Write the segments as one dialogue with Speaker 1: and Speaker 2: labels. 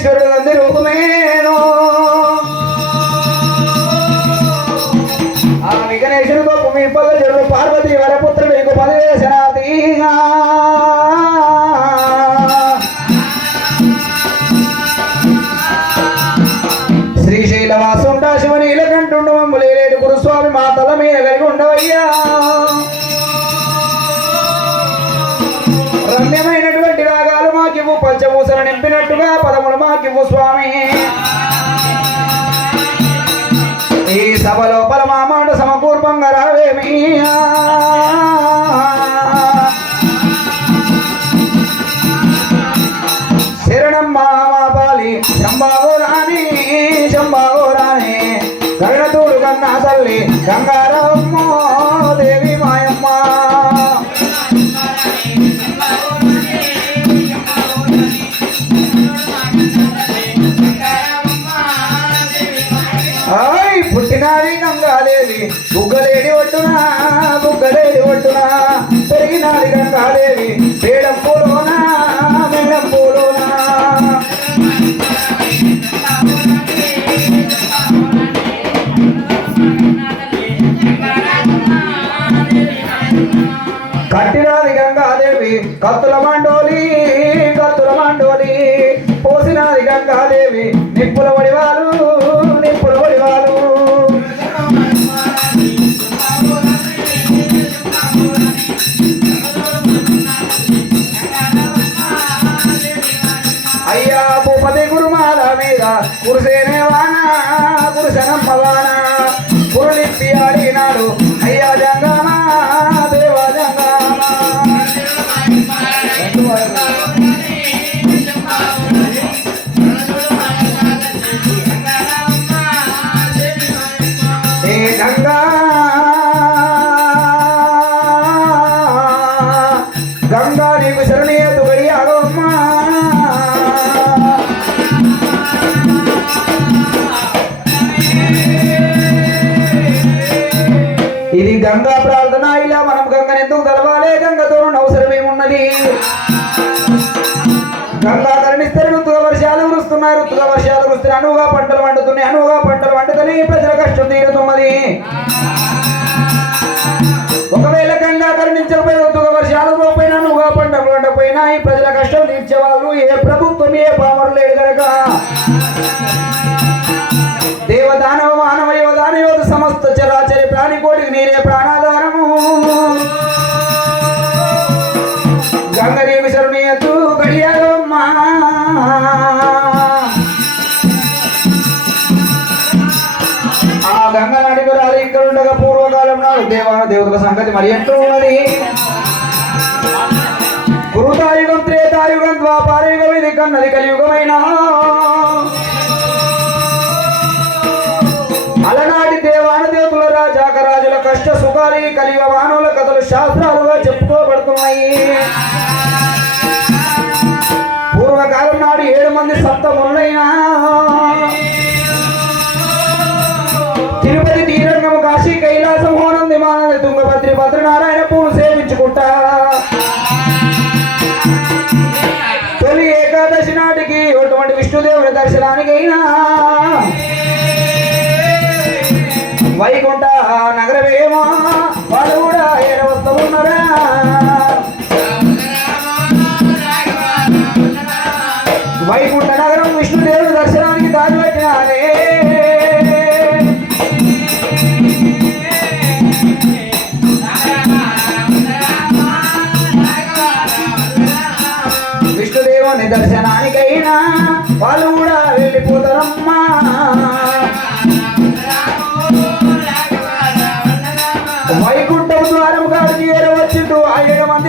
Speaker 1: ಈಶ್ವರ గంగారమ్మ దేవి మాయమ్మ. పుట్టినాది గంగాదేవి బుగ్గలేని ఒట్టునా బుగ్గలేని ఒట్టునా పెరిగినాది గంగాదేవి కత్తుల మండోలి కత్తుల మండోలి. పోసినాది గంగాదేవి నిప్పుల వడివాలు నిప్పుల వడివాలు. అయ్యా భూపతి గురుమాల మీద కురిసేనే వాణి గంగా నీకు శరణేదు గడియాడమ్మ ఇది గంగా ప్రాంతం சங்கரேவ சரணைய தூக்கடியாதம்மா ఆ గంగ నడిపరాలు ఇక్కడ ఉండగా పూర్వకాలం నాడు దేవాన దేవతల సంగతి మరి ఎంతో ఉన్నది. గురుతాయుగం త్రేతాయుగం ద్వాపారయుగం ఇది కన్నది కలియుగమైన. అలనాటి దేవాన దేవతల రాజాకరాజుల కష్ట సుఖాలు కలియుగ వాహనుల కథలు శాస్త్రాలుగా చెప్పుకోబడుతున్నాయి. మంది సప్త మునులైనా తిరుపతి తీరంగం కాశీ కైలాసం హోనంది మానంది తుంగభద్రి భద్రనారాయణ పూలు సేవించుకుంటా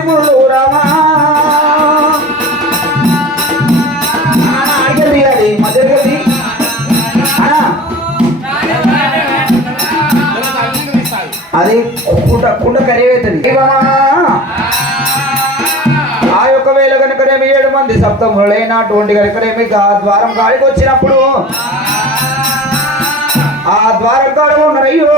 Speaker 1: మురళి రామా అది? కుంట కుంట కరివేతుంది. ఆ యొక్క వేళ కనుకనేమి ఏడు మంది సప్తములైనటువంటి కనుకనేమి ఆ ద్వారం కాడికి వచ్చినప్పుడు ఆ ద్వారం కాడ ఉన్నారయ్యో.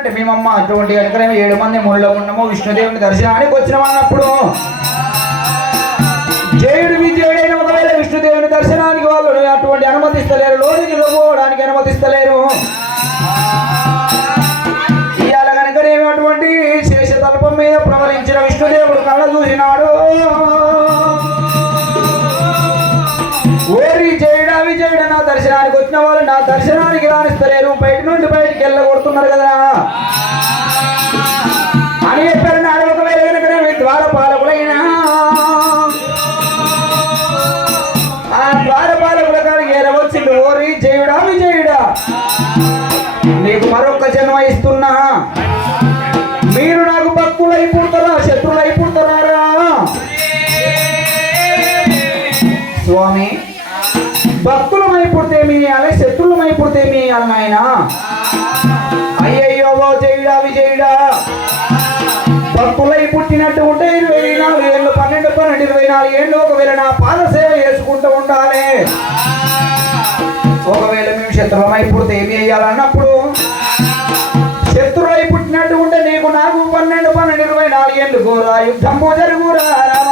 Speaker 1: అంటే మీరంటే మేమమ్మ అటువంటి కనుక ఏడు మంది ముళ్ళ ఉన్నాము విష్ణుదేవుని దర్శనానికి వచ్చినాం అన్నప్పుడు జయుడు విజయుడైన ఒకవేళ విష్ణుదేవుని దర్శనానికి వాళ్ళు అటువంటి అనుమతిస్తలేరు లోనికి పోవడానికి అనుమతిస్తలేరు. ఇవాళ కనుకనేమి అటువంటి శేష తల్పం మీద ప్రవరించిన విష్ణుదేవుడు కళ్ళ చూసినాడు. ఓరి జయుడా విజయుడు నా దర్శనానికి వచ్చిన వాళ్ళు నా దర్శనానికి రాణిస్తలేరు బయట నుండి బయటికి వెళ్ళగొడుతున్నారు కదా చేయాలి నాయన అయ్యయ్యో ఓ జయుడా విజయుడా. భక్తులై పుట్టినట్టు ఉంటే ఇరవై నాలుగు ఏళ్ళు పన్నెండు పన్నెండు ఇరవై నాలుగు ఏళ్ళు ఒకవేళ నా పాద సేవ చేసుకుంటూ ఉండాలి. ఒకవేళ మేము శత్రులమై పుడితే ఏమి చేయాలన్నప్పుడు? శత్రులై పుట్టినట్టు ఉంటే నీకు నాకు పన్నెండు పన్నెండు ఇరవై నాలుగు ఏళ్ళు గోరా యుద్ధము జరుగురా రామ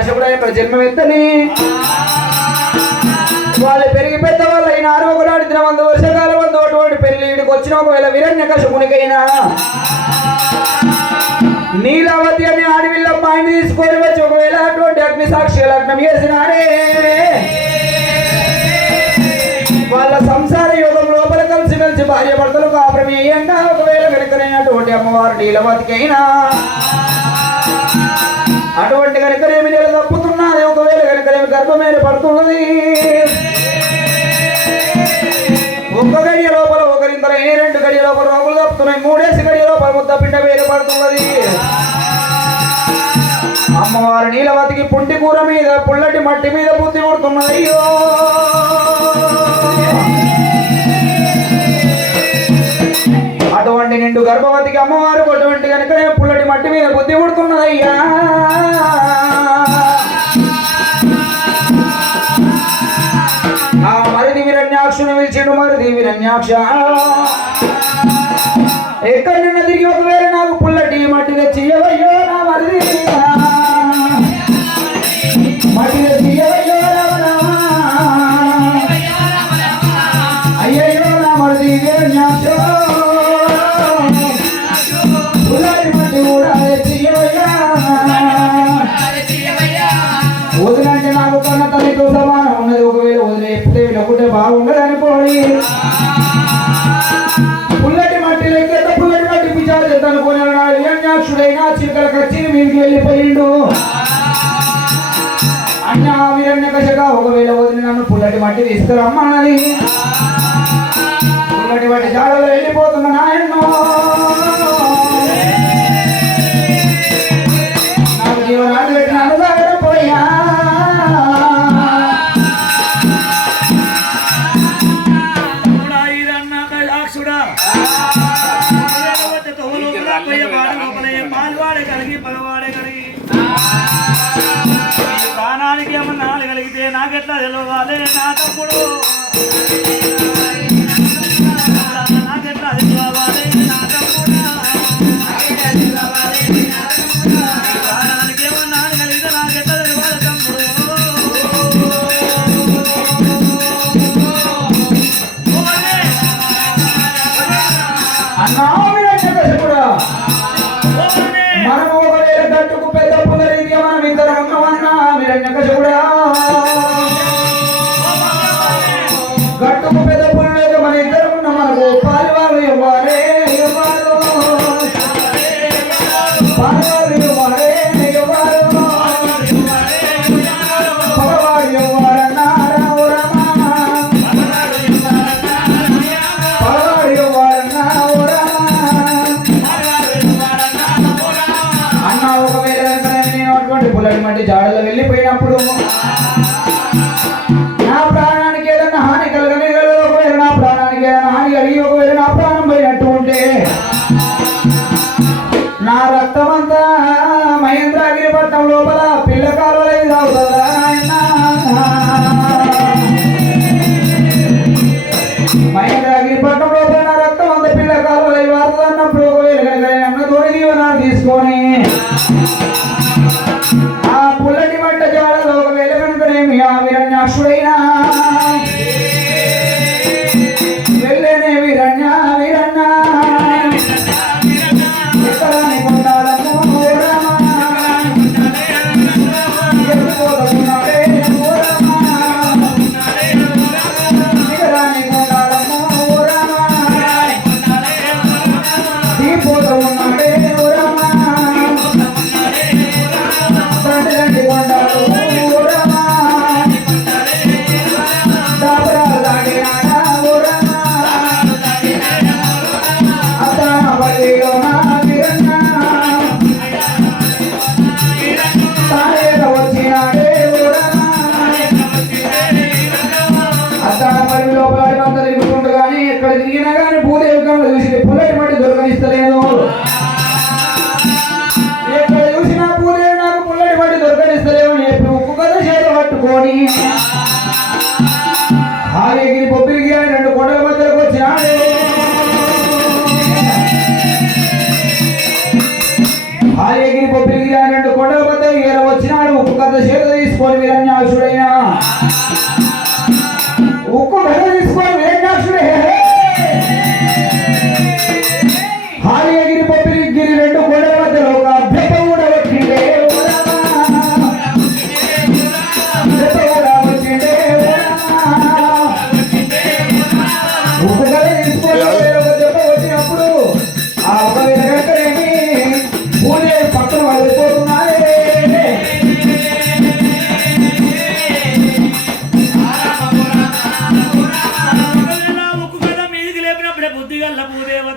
Speaker 1: విరణ్యాక్షోడు విరణ్య వాళ్ళు పెరిగి పెద్ద వాళ్ళు అయినారు ఒకనాడు దిన వంద వర్షకాల వంద అటువంటి పెళ్ళిడికి వచ్చిన ఒకవేళ విరణ్య కశపునికైనా. నీలావతి అని ఆడవిల్ల అమ్మాయిని తీసుకొని వచ్చి ఒకవేళ అటువంటి అగ్ని సాక్షి లగ్నం చేసినారే వాళ్ళ సంసార యోగం లోపల కలిసి కలిసి భార్య భర్తలు కాపురమేయంగా ఒకవేళ వెనుకనైనటువంటి అమ్మవారు నీలవతికైనా. అటువంటి గర్భమైన పడుతున్నది. ఒక్క గడియ లోపల ఒకరింతలైన రెండు గడియ లోపల రోగులు తప్పుతున్నాయి మూడేసి గడియ లోపల ముద్ద పిండ వేరు పడుతున్నది. అమ్మవారు నీలవతికి పుంటి కూర మీద పుల్లటి మట్టి మీద బుద్ధి కొడుతున్నది. అయ్యో! అటువంటి నిండు గర్భవతికి అమ్మవారు అటువంటి కనుక పుల్లటి మట్టి మీద బుద్ధి కొడుతున్నదయ్యా మరిది విరణ్యాక్ష ఎక్కడి నిన్న తిరిగి ఒకవేళ నాకు పుల్లటి మట్టి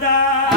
Speaker 1: Ah!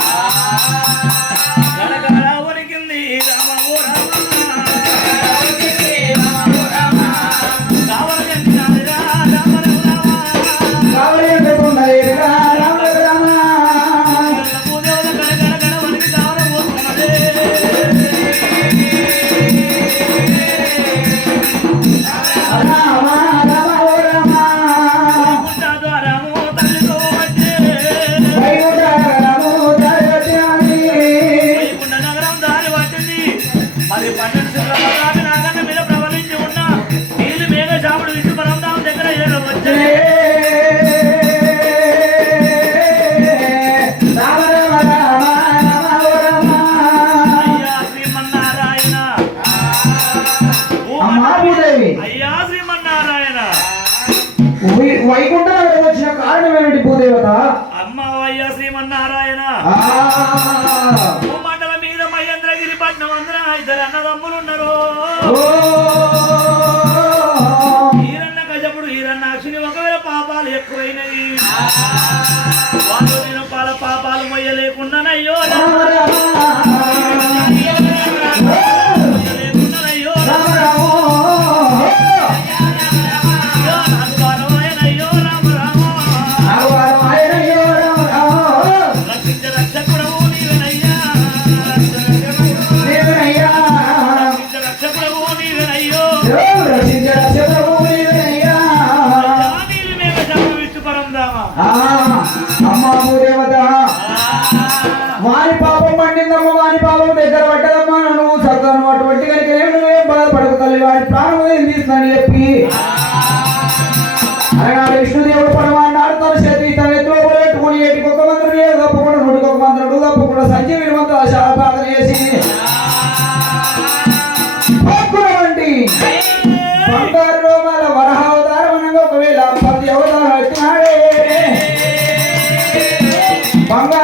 Speaker 1: Vamos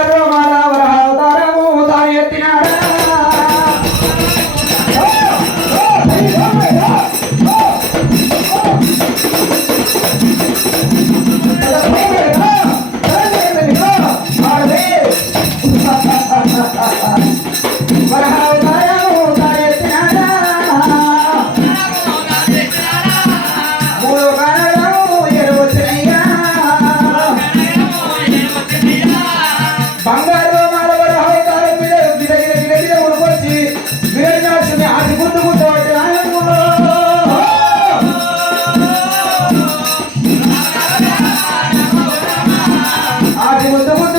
Speaker 1: ఆది ముద్దము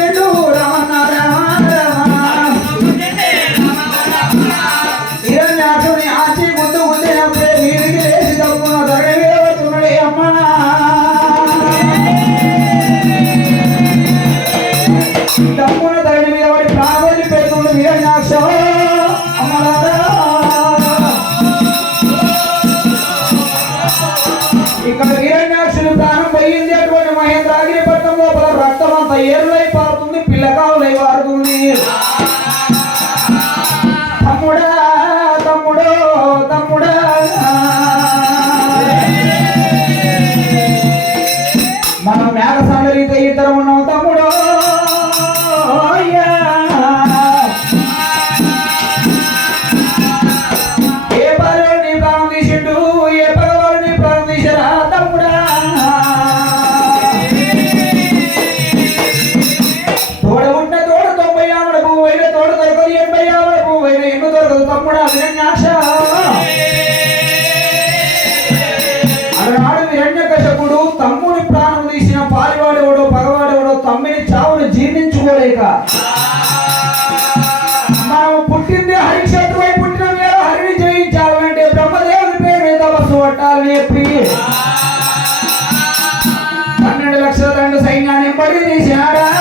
Speaker 1: నన్ను పొడి తీశాడా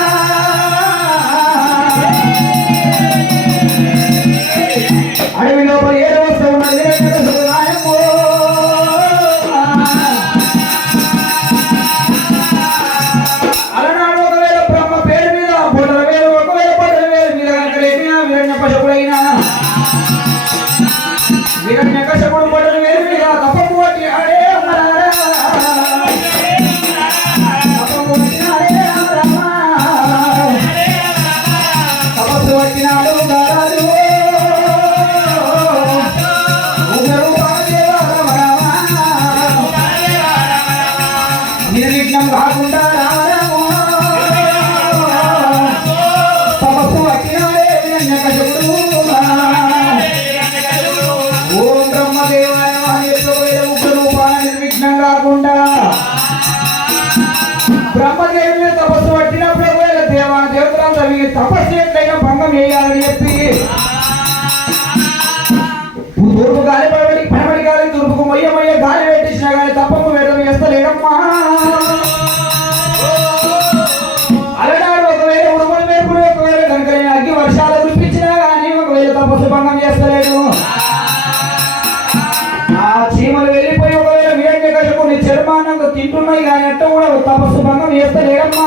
Speaker 1: భంగం చేస్తలేడమ్మా.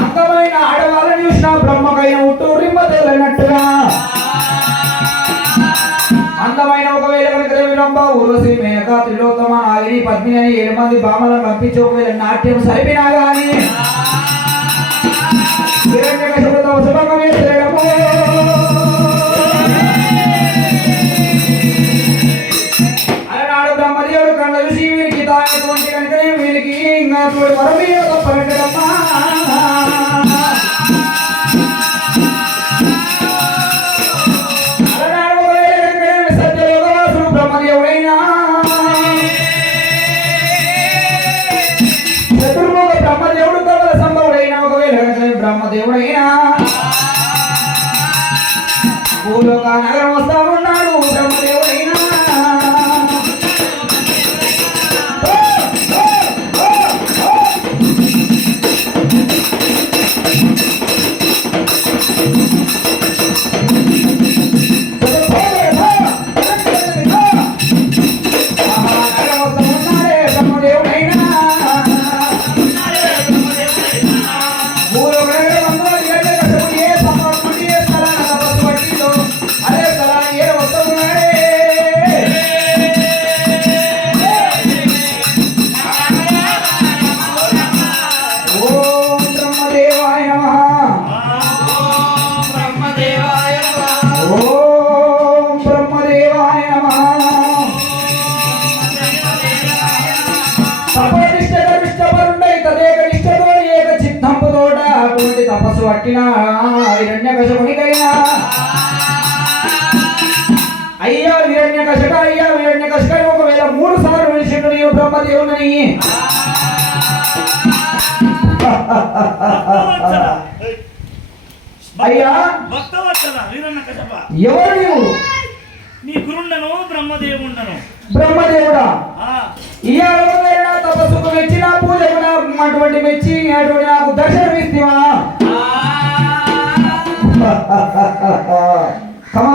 Speaker 1: అందమైన ఆడవాళ్ళని చూసిన బ్రహ్మకైన ఉట్టూరి బదలనట్టుగా అందమైన ఒకవేళ కనుక రవిరంబ ఉర్వశి మేనక త్రిలోత్తమ నాగిని పద్మిని అని ఏడు మంది బామలను పంపించి ఒకవేళ నాట్యం సరిపినా కానీ హిరణ్య కశపత పరమేశ్వరుడు పరమేశ్వర పరగడమ్మా బ్రహ్మదేవుడైనా. భూలోక నగరం యొక్క శిఖర ఇరవై ఏడు ఒకవేళ మూడు సార్లు వెలిసిండు నీవు బ్రహ్మదేవుని అయ్యా ఎవరు నీవు?
Speaker 2: నీ గురుండను బ్రహ్మదేవుండను.
Speaker 1: బ్రహ్మదేవుడా? ఇవాళ తపస్సుకు మెచ్చి నా పూజకు అటువంటి మెచ్చి అటువంటి నాకు దర్శనం ఇస్తావా?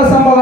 Speaker 1: సంభవ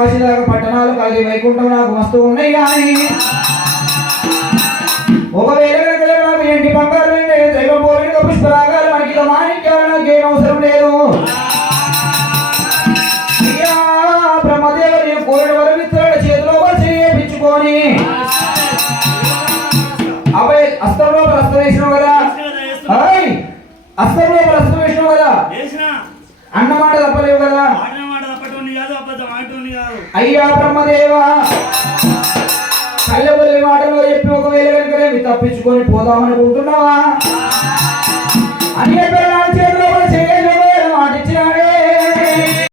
Speaker 1: కాశీదాకా పట్టణాలు కలిగి వైకుంఠం నాకు వస్తువు ఉన్నాయి కానీ ఒకవేళ కనుక నాకు ఎండి బంగారం దైవ పుష్పరాగాలు మనకి మాణిక్యాలు నాకు ఏం అవసరం లేదు. బ్రహ్మదేవుని కోరిన వరం ఇస్తాడు చేతిలో చేయించుకొని అబ్బాయి అస్తం లోపల అస్తం వేసినావు కదా? అస్తం లోపల అస్తం వేసినావు కదా
Speaker 2: చేసిన
Speaker 1: అన్నమాట తప్పలేవు కదా
Speaker 2: ఆడిన మాట తప్పటోని కాదు అబద్ధం ఆటోని కాదు
Speaker 1: అయ్యా బ్రహ్మదేవా కళ్ళబొల్లి మాటలో చెప్పి ఒకవేళ కనుక తప్పించుకొని పోదామనుకుంటున్నావా? అని చెప్పారు